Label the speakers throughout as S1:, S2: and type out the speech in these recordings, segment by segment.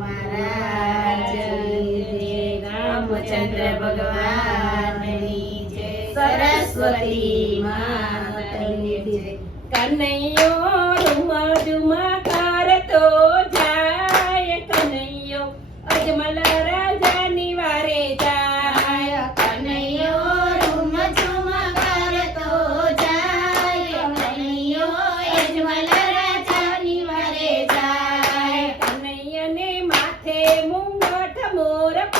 S1: મહારાજ રામચંદ્ર ભગવાનની છે સરસ્વતી માતાની છે
S2: કનૈયો ધુમા ધુમા કરતો જાય કનૈયો અજમલ Loura. É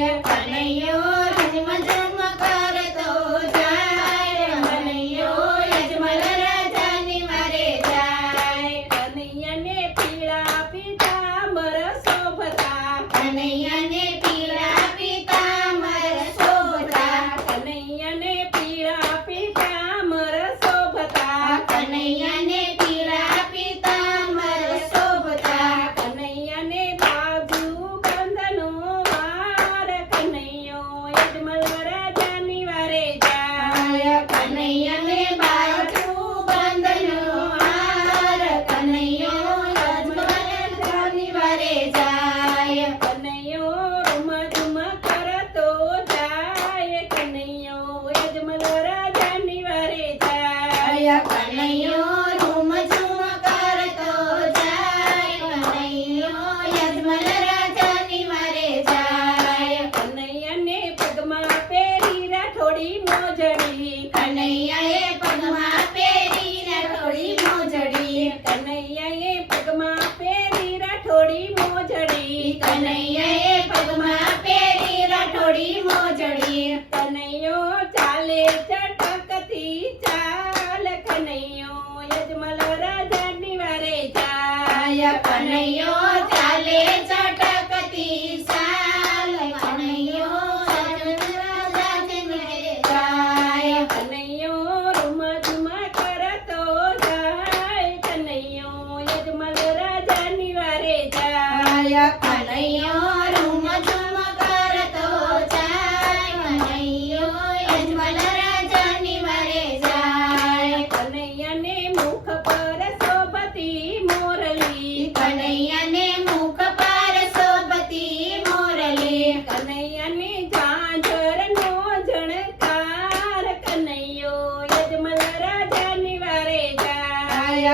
S2: 생일 મોજડી
S3: કનૈયાએ પગમાં પેરી રાઠોડી મોજડી
S2: કનૈયાએ પગમાં પેરી રાઠોડી મોજડી
S3: કનૈયાએ પગમાં પેરી રાઠોડી મોજડી
S2: કનૈયો ચાલે ચાલે